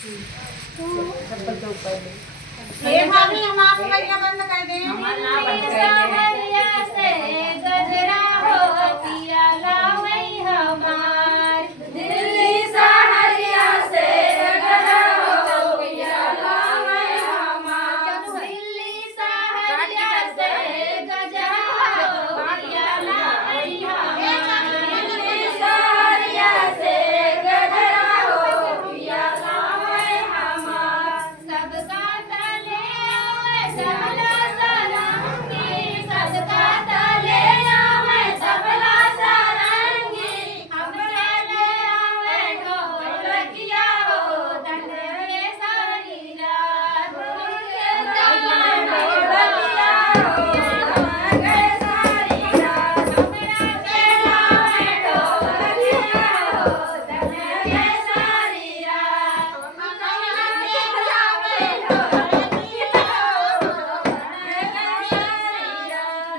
चप्पल के ऊपर ये भाभी हम आपको बढ़िया बंद कर दें। हमारा बंद कर दे। गजरा हो पिया लावई हमार दिल्ली सहरिया से गजरा हो पिया लावई हमार। दिल्ली सहरिया से गजरा हो पिया लावई हमार। दिल्ली सहरिया से गजरा हो पिया लावई हमार। सबका तले आवे सबला सारंगी, सबका तले आवे सबला सारंगी। हमरा ले आवे ढोलकिया हो दंडे सारी रात। ढोलकिया हो दंडे सारी रात। हमरा ले आवे ढोलकिया हो दंडे सारी रात।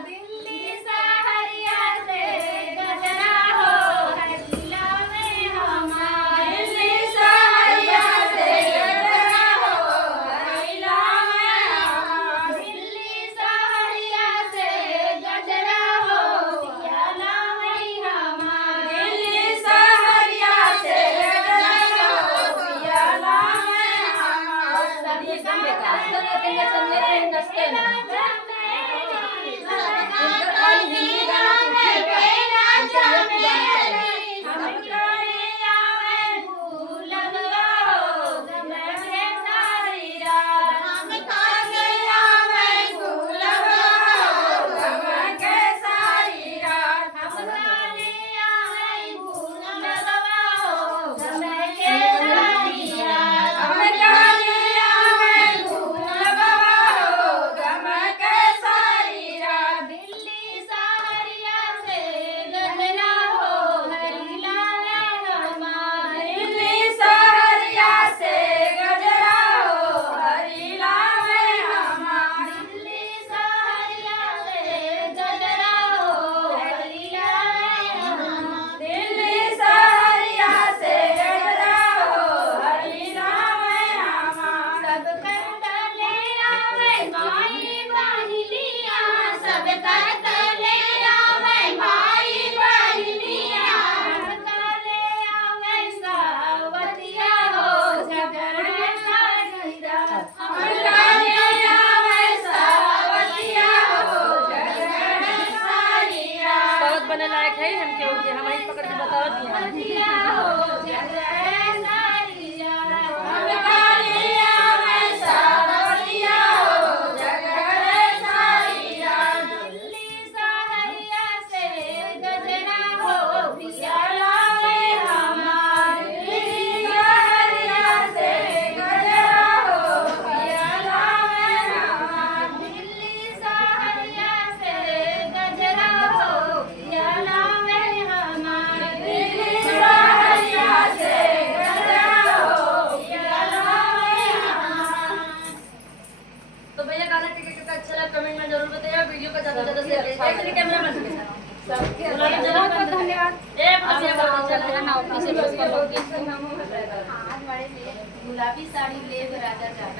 दिल्ली सहरिया से गजरा हो हरिला में हमार। दिल्ली सहरिया से गजरा हो हरिला में हमार। दिल्ली सहरिया से गजरा हो पियाला में हमार। दिल्ली सहरिया से गजरा हो पियाला में हमार। दिल्ली सहरिया से गजरा हो हरिला में हमार। दिल्ली सहरिया से गजरा हो हरिला में हमार। दिल्ली सहरिया से गजरा हो हरिला में हमार। दिल्ली सहरिया से गजरा हो हरिला में हमार। सब कर तले आवे माई बहिनिया, सब कर तले आवे माई बहिनिया। सब तले आवे सावतिया हो झगड़े सारी रात। हमलाने आवे सावतिया हो झगड़े सारी रात। बहुत बने लायक है हमके हो गया हमारी पकड़ के बता दिया। सावतिया हो झगड़े सारी रात। हमलाने आवे सावतिया हो झगड़े सारी रात। दिल्ली सहरिया से गजरा हो पियाला में हमार। दिल्ली सहरिया से गजरा हो पियाला में हमार। दिल्ली सहरिया से गजरा हो पियाला में हमार। दिल्ली सहरिया से गजरा हो पियाला में हमार। तो भैया गाना कितना अच्छा लगा कमेंट में जरूर बताइए। वीडियो को ज्यादा से ज्यादा शेयर करिए। एक्चुअली कैमरा मैन के साथ सबके बहुत बहुत धन्यवाद। मेरा नाम ऑफिस है, बस गुलाबी साड़ी ले राजा जाना